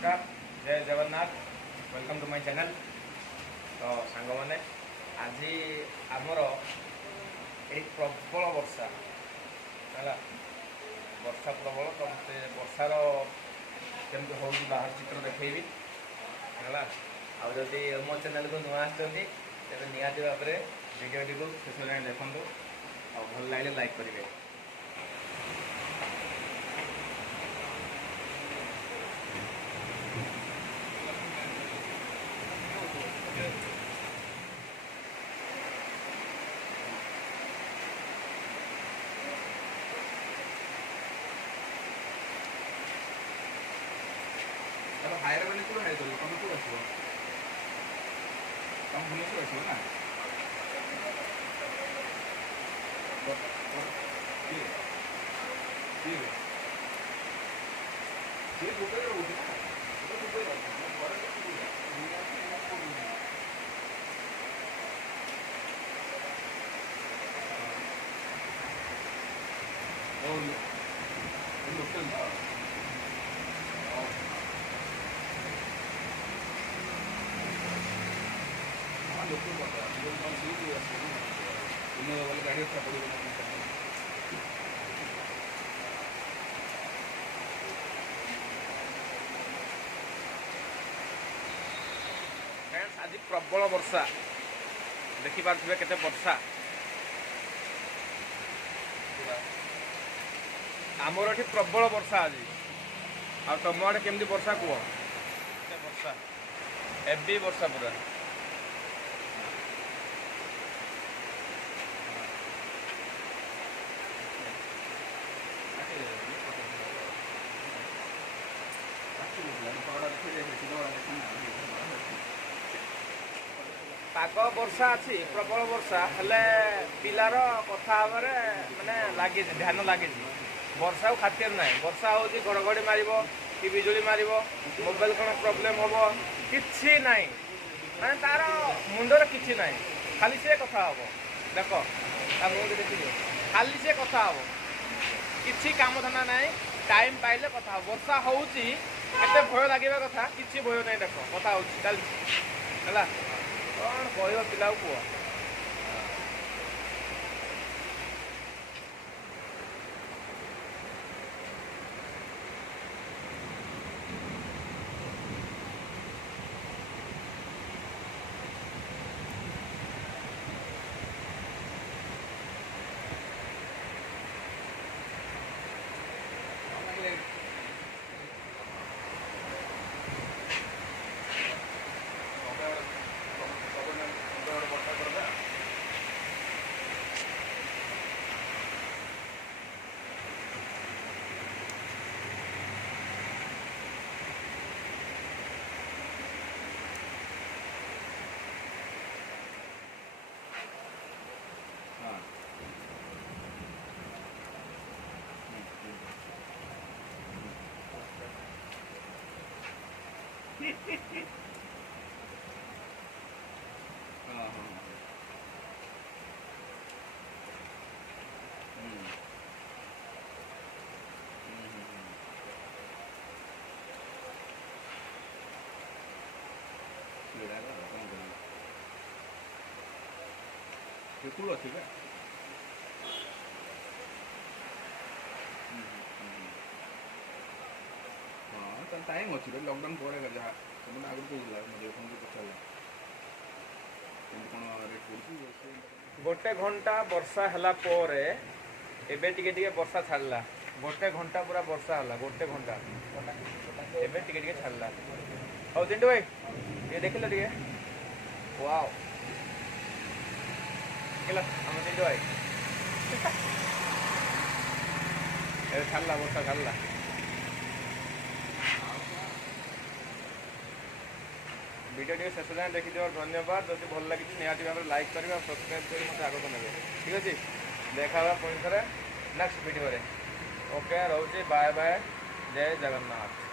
नमस्कार जय Jagannath welcome to my channel. तो सांग मैंने आज आमर ये प्रबल वर्षा है वर्षा प्रबल तो मत वर्षार केमती हो बाहर चित्र देखी है आदि मो चैनल को नुआ आते निहाती भाव में भिडियोटी को शेष जाए देखूँ और भल लगे लाइक करेंगे। हायर मैंने कौन हायर कर तुम कौन आसो तुम भुवनेश्वर आसो ना दुबई रोचे ना दुबई लोकल गाड़ी आज प्रबल वर्षा देखिपे केते वर्षा आमर ये प्रबल वर्षा आज आ तुम आड़े केमती वर्षा कह वर्षा एबी वर्षा पूरा पाग वर्षा अच्छी प्रबल वर्षा हेले पिलार कथा माने लगे ध्यान लगे वर्षा खातिर ना वर्षा हो घड़घड़ी मार कि बिजुली मार मोबाइल कौन प्रोब्लेम हम कि ना मैं तार मुंडर कि ना खाली से कथा हम देख मुझे देख खाली से कथा हम कि काम धंदा ना टाइम पाइले कथा वर्षा होती भय लगे कथा कि भय ना देख कथा चलता कौन कह पिला कह कूल अच्छी हाँ टाइम अच्छी लॉकडाउन पर जहाँ से आगे कौन मजे फोन पचारा गोटे घंटा वर्षा है एबे टिके वर्षा छाड़ला गोटे घंटा पूरा वर्षा है गोटे घंटा एबे टिके छाड़ला हौ चिंटू भाई ये देख टे वाओ आम चिंटू भाई छाड़ला वर्षा छाड़ला वीडियो टी शेष जाए देखी धन्यवाद जब भल लगी निहाती भाव में लाइक करेंगे और सब्सक्राइब कर मत आगे ने ठीक अच्छे देखा पुणी थे नेक्स्ट वीडियो ओके रोचे बाय बाय जय जगन्नाथ।